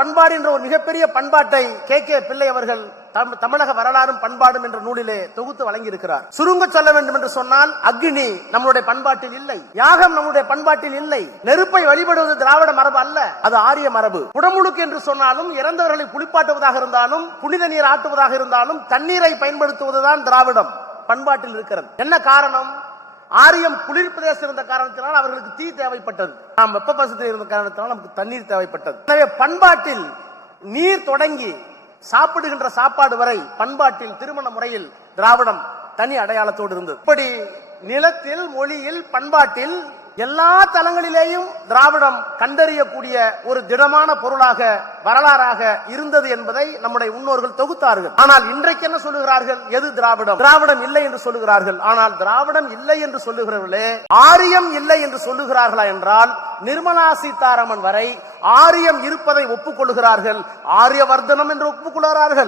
பண்பாடு என்ற ஒரு மிகப்பெரிய பண்பாட்டை கே பிள்ளை அவர்கள் தமிழக வரலாறும் பண்பாடும் என்ற நூலிலே தொகுத்து வழங்கியிருக்கிறார். சுருங்க சொல்ல வேண்டும் என்று சொன்னால், அக்னி நம்முடைய பண்பாட்டில் இல்லை, யாகம் நம்முடைய பண்பாட்டில் இல்லை, நெருப்பை வழிபடுவது திராவிட மரபு அல்ல, அது ஆரிய மரபு. குடமுழுக்கு என்று சொன்னாலும், இறந்தவர்களை குளிப்பாட்டுவதாக இருந்தாலும், புனித நீர் ஆட்டுவதாக இருந்தாலும், தண்ணீரை பயன்படுத்துவதுதான் திராவிடம் பண்பாட்டில் இருக்கிறது. என்ன காரணம்? ஆரியம் குளிர் பிரதேசம் இருந்த காரணத்தினால் அவர்களுக்கு தீ தேவைப்பட்டது, நாம் வெப்ப பசத்தில் இருந்த காரணத்தினால் நமக்கு தண்ணீர் தேவைப்பட்டது. எனவே பண்பாட்டில் நீர் தொடங்கி சாப்பிடுகின்ற சாப்பாடு வரை பண்பாட்டில் திருமண முறையில் திராவிடம் தனி அடையாளத்தோடு இருந்தது. இப்படி நிலத்தில், மொழியில், பண்பாட்டில் எல்லா தளங்களிலேயும் திராவிடம் கண்டறியக்கூடிய ஒரு திடமான பொருளாக, வரலாறாக இருந்தது என்பதை நம்முடைய முன்னோர்கள் தொகுத்தார்கள். ஆனால் இன்றைக்கு என்ன சொல்லுகிறார்கள்? எது திராவிடம்? திராவிடம் இல்லை என்று சொல்லுகிறார்கள். ஆனால் திராவிடம் இல்லை என்று சொல்லுகிறவர்களே ஆரியம் இல்லை என்று சொல்லுகிறார்களா என்றால், நிர்மலா சீதாராமன் வரை ஆரியம் இருப்பதை ஒப்புக்கொள்கிறார்கள், ஆரியவர்தனம் என்று ஒப்புக்கொள்கிறார்கள்.